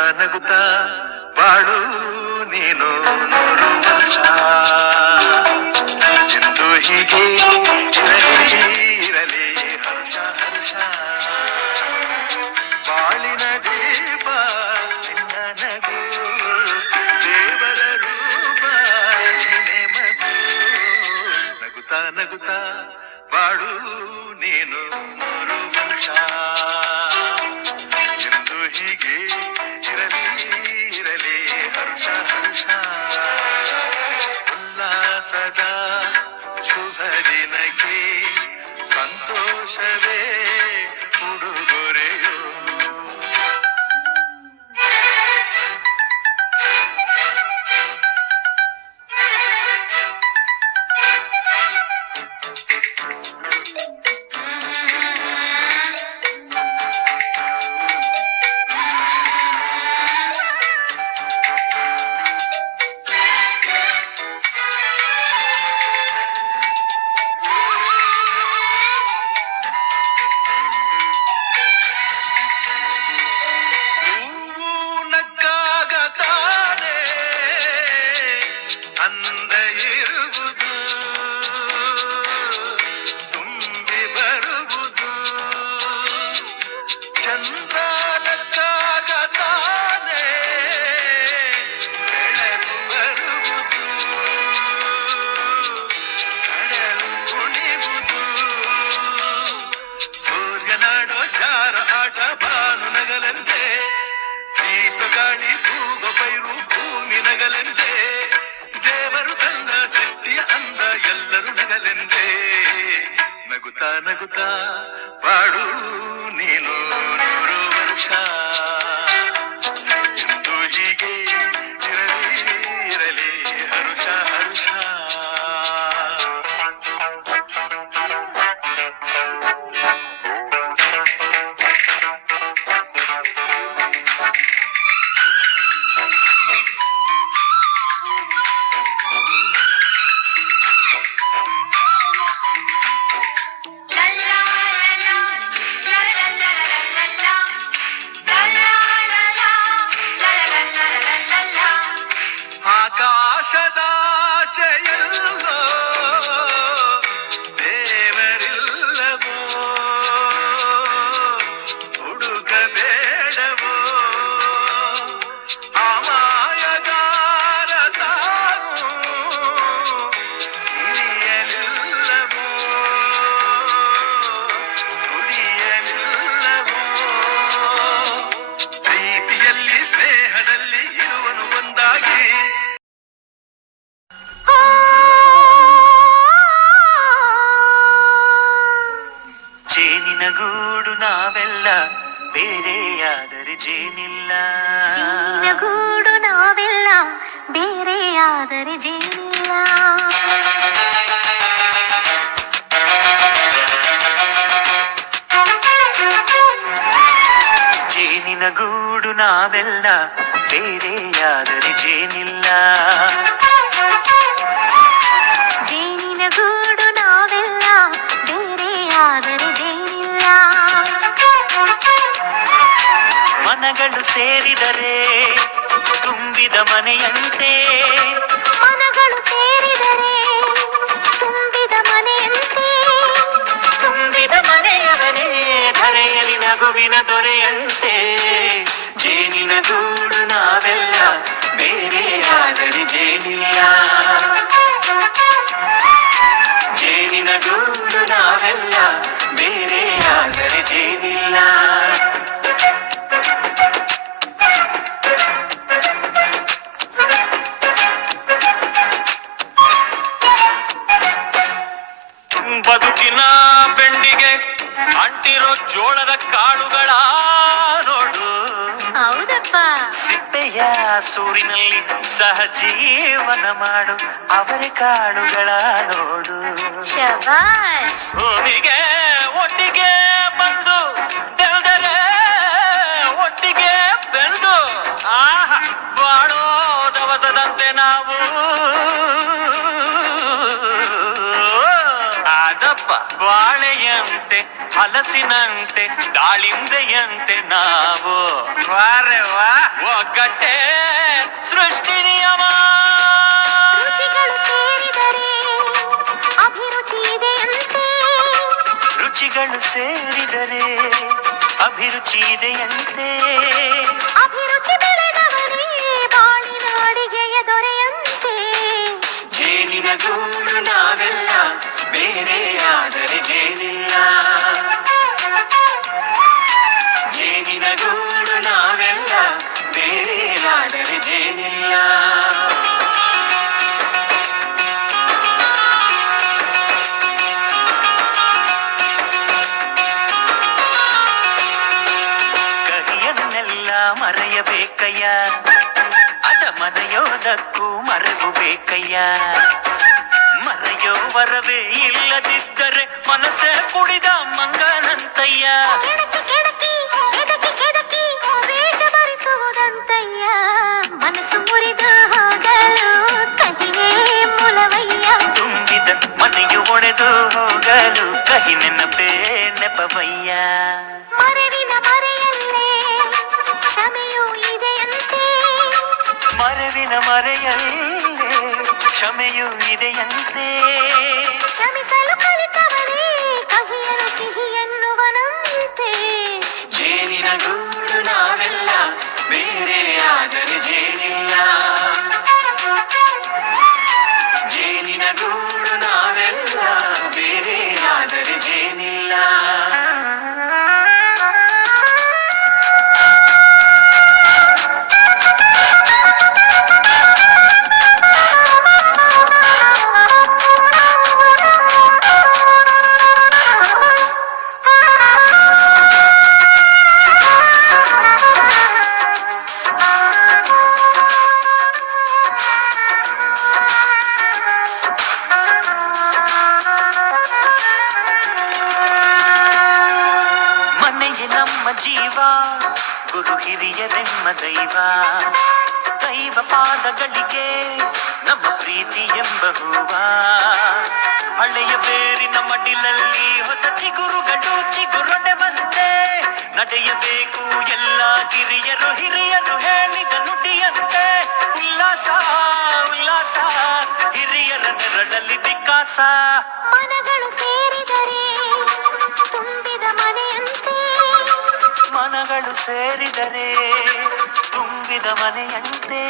ನಗುತ್ತಾ ನಗುತ್ತಾ ಬಾಳು ನೀನು ನೂರು ವರ್ಷ ಎಂದು ಹೀಗೆ ಇರಲಿ ಹರ್ಷ ಹರ್ಷ ಬಾಳಿನ ದೀಪ ನಿನ್ನ ನಗು ದೇವರ ರೂಪ ನೀನೆ ಮಗು ನಗುತ್ತಾ ನಗುತ್ತಾ ಬಾಳು ನೀನು ನೂರು ವರ್ಷ ಎಂದು ಹೀಗೆ ಇರಲಿ ಇರಲಿ ಹರ್ಷ ಹರ್ಷ ಉಲ್ಲಾಸದ ಶುಭ ದಿನಕ್ಕೆ ಸಂತೋಷವೇ ಉಡುಗೊರೆಯೋ ಅಂದ ಇರುವುದು ತುಂಬಿ ಬರುವುದು ಚಂದ್ರನಕ್ಕಾಗ ತಾನೇ ಬೆಳಕು ಬರುವುದು ಕಡಲು ಕುಣಿವುದು ಸೂರ್ಯನಾಡೋ ಜಾರ ಆಟ ಬಾನು ನಗಲೆಂದೇ ಬೀಸಗಾಳಿ ತೂಗ ಪೈರು ಭೂಮಿ ನಗಲೆಂದೇ ದೇವರು ತಂದ ಸೃಷ್ಟಿಯ ಅಂದ ಎಲ್ಲರೂ ನಗಲೆಂದೇ ನಗುತ್ತಾ ನಗುತ್ತಾ ಬಾಳು ನೀನು ನೂರು ವರ್ಷ ಎಂದು ಹೀಗೆ ಇರಲಿ ಇರಲಿ ಹರುಷ ಹರುಷ ಆಕಾಶದಾಚೆಯಲ್ಲೋ ದೇವರಿಲ್ಲವೋ ಹುಡುಕಬೇಡವೋ ಅಮಾಯಗಾರ ತಾನು ಹಿರಿಯಲಿಲ್ಲವೋ ನುಡಿಯಲಿಲ್ಲವೋ ಪ್ರೀತಿಯಲ್ಲಿ ಸ್ನೇಹದಲ್ಲಿ ಇರುವನು ಒಂದಾಗಿ ಜೇನಿನ ಗೂಡು ನಾವೆಲ್ಲ ಬೇರೆಯಾದರೆ ಜೇನಿಲ್ಲ ಜೇನಿನ ಗೂಡು ನಾವೆಲ್ಲ ಬೇರೆಯಾದರೆ ಜೇನಿಲ್ಲ ಜೇನಿನ ಗೂಡು ನಾವೆಲ್ಲ ಬೇರೆಯಾದರೆ ಜೇನಿಲ್ಲ ಜೇನಿನ ಗೂಡು ನಾವೆಲ್ಲ ಬೇರೆಯಾದರೆ ಜೇನಿಲ್ಲ ಮನಗಳು ಸೇರಿದರೆ ತುಂಬಿದ ಮನೆಯಂತೆ ಮನಗಳು ಸೇರಿದರೆ ತುಂಬಿದ ಮನೆಯಂತೆ ತುಂಬಿದ ಮನೆಯವನೇ ಧರೆಯಲ್ಲಿ ನಗುವಿನ ದೊರೆಯಂತೆ ಜೇನಿನ ಗೂಡು ನಾವೆಲ್ಲ ಬೇರೆಯಾದರೆ ಜೇನಿಲ್ಲ ಜೇನಿನ ಗೂಡು ನಾವೆಲ್ಲ ಬೇರೆಯಾದರೆ ಜೇನಿಲ್ಲ ಬದುಕಿನ ಬೆಂಡಿಗೆ ಅಂಟಿರೋ ಜೋಳದ ಕಾಳುಗಳ ನೋಡು ಹೌದಪ್ಪ ಸಿಪ್ಪೆಯ ಸೂರಿನಲ್ಲಿ ಸಹಜೀವನ ಮಾಡು ಅವರೆ ಕಾಳುಗಳ ನೋಡು ಶಬಾಷ್ ಭೂಮಿಗೆ ಒಟ್ಟಿಗೆ ಬಂದು ಬೆಳೆದರೆ ಒಟ್ಟಿಗೆ ಬೆಳೆದು ಆಹಾ ಬಾಳೋ ದವಸದಂತೆ ನಾವು ಆದಪ್ಪ ಬಾಳೆಯಂತೆ ಹಲಸಿನಂತೆ ದಾಳಿಂಬೆಯಂತೆ ನಾವು ವಾರೆ ವಾ ಒಗ್ಗಟ್ಟೆ ಸೃಷ್ಟಿ ನಿಯಮ. ರುಚಿಗಳು ಸೇರಿದರೆ ಅಭಿರುಚಿ ಇದೆಯಂತೆ. ರುಚಿಗಳು ಸೇರಿದರೆ ಅಭಿರುಚಿ ಇದೆಯಂತೆ. ಅಭಿರುಚಿ ಬೆಳೆದವರೇ ಬಾಳಿನ ಅಡಿಗೆಯ ದೊರೆಯಂತೆ. ಜೇನಿನ ಗೂಡು ನಾವೆಲ್ಲ ಬೇರೆ ಆದರೆ ಜೇನಿಲ್ಲ. ಜೇನಿನ ಗೂಡು ನಾವೆಲ್ಲ ಬೇರೆ ಆದರೆ ಜೇನಿಲ್ಲ. ಕಹಿಯನ್ನೆಲ್ಲ ಮರೆಯಬೇಕಯ್ಯ, ಅದ ಮರೆಯೋದಕ್ಕೂ ಮರೆವು ಬೇಕಯ್ಯ. ಮರೆಯೋ ವರವೇ ಇಲ್ಲದಿದ್ದರೆ ಮನಸ್ಸೇ ಕುಡಿದ ಮಂಗನಂತಯ್ಯ. ಕೆಡಕಿ ಕೆಡಕಿ ಕೆದಕಿ ಕೆದಕಿ ವೇಷ ಭರಿಸುವುದಂತಯ್ಯ. ಮನಸ್ಸು ಮುರಿದು ಹೋಗಲು ಕಹಿಯೇ ಮೂಲವಯ್ಯ. ತುಂಬಿದ ಮನೆಯು ಒಡೆದು ಹೋಗಲು ಕಹಿ ನೆನಪೇ ನೆಪವಯ್ಯ. ಮರೆವಿನ ಮರೆಯಲ್ಲೇ ಕ್ಷಮೆಯೂ ಇದೆಯಂತೆ. ಮರೆವಿನ ಮರೆಯಲ್ಲೇ ಕ್ಷಮೆಯೂ ಇದೆಯಂತೆ. ಕ್ಷಮಿಸಲು ಕಲಿತವರೇ ಕಹಿಯನು ಸಿಹಿ ಎನ್ನುವನಂತೆ. ಜೇನಿನ ಗೂಡು ನಾವೆಲ್ಲ ಬೇರೆ ಆದರೆ ಜೇನಿಲ್ಲ. ಜೇನಿನ ಗೂಡು ನಾವೆಲ್ಲ ಬೇರೆ ಆದರೆ ಜೇನಿಲ್ಲ. ಮನೆಯೇ ನಮ್ಮ ಜೀವ, ಗುರು ಹಿರಿಯರೆಮ್ಮ ದೈವ. ದೈವ ಪಾದಗಳಿಗೆ ನಮ್ಮ ಪ್ರೀತಿ ಎಂಬ ಹೂವ. ಹಳೆಯ ಬೇರಿನ ಮಡಿಲಲ್ಲಿ ಹೊಸ ಚಿಗುರುಗಳು ಚಿಗುರೊಡೆ ಬಂತೆ. ನಡೆಯಬೇಕು ಎಲ್ಲ ಹಿರಿಯರು ಹಿರಿಯರು ಹೇಳಿದ ನುಡಿಯಂತೆ. ಉಲ್ಲಾಸ ಉಲ್ಲಾಸ ಹಿರಿಯರ ನೆರಳಲ್ಲಿ ವಿಕಾಸ. ಮನಗಳು ಸೇರಿದರೆ ತುಂಬಿದ ಮನೆಯಂತೆ. ಮನಗಳು ಸೇರಿದರೆ ತುಂಬಿದ ಮನೆಯಂತೆ.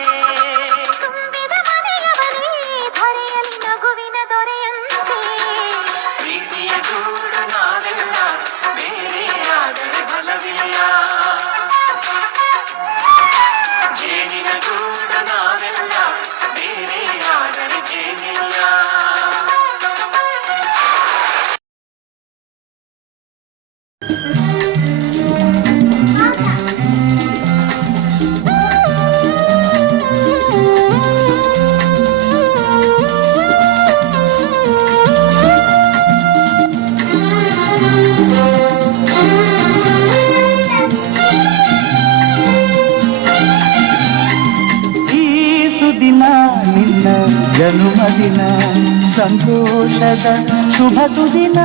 ತುಂಬಿದ ಮನೆಯವರೇ ಧರೆಯಲ್ಲಿ ನಗುವಿನ ದೊರೆಯಂತೆ. ಪ್ರೀತಿಯ ಗೂಡು ನಾವೆಲ್ಲ ಬೇರೆ ಆದರೆ ಬಲವಿಲ್ಲ. ಜೇನಿನ ಗೂಡು ನಾವೆಲ್ಲ ಬೇರೆ ಆದರೆ ಜೇನಿಲ್ಲ. ದಿನ ನಿನ್ನ ಜನ್ಮದಿನ, ಸಂತೋಷದ ಶುಭ ಸುದಿನ.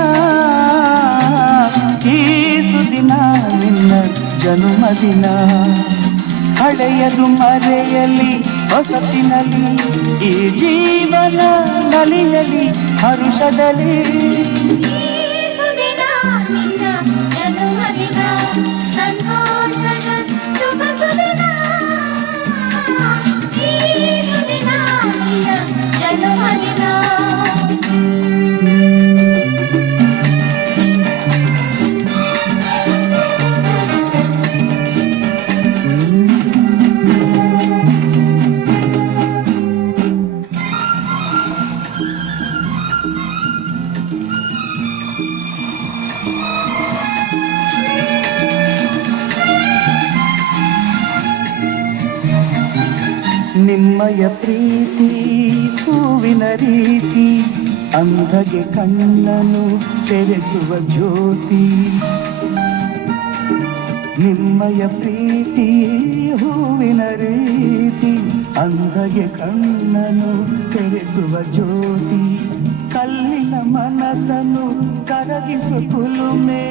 ಈ ಸುದಿನ ನಿನ್ನ ಜನ್ಮದಿನ. ಹಳೆಯದು ಮರೆಯಲಿ ಹೊಸತಿನಲ್ಲಿ, ಈ ಜೀವನ ನಲಿಯಲಿ ಹರುಷದಲ್ಲಿ. ನಿಮ್ಮಯ ಪ್ರೀತಿ ಹೂವಿನ ರೀತಿ, ಅಂಧಗೆ ಕಣ್ಣನು ತೆರೆಸುವ ಜ್ಯೋತಿ. ನಿಮ್ಮಯ ಪ್ರೀತಿ ಹೂವಿನ ರೀತಿ, ಅಂಧಗೆ ಕಣ್ಣನು ತೆರೆಸುವ ಜ್ಯೋತಿ. ಕಲ್ಲಿನ ಮನಸ್ಸನ್ನು ಕರಗಿಸು ಕುಲುಮೆ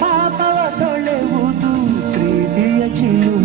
ಪಾಪವ ತೊಳೆವುದು ಪ್ರೀತಿಯ ಚಿಲುಮೆ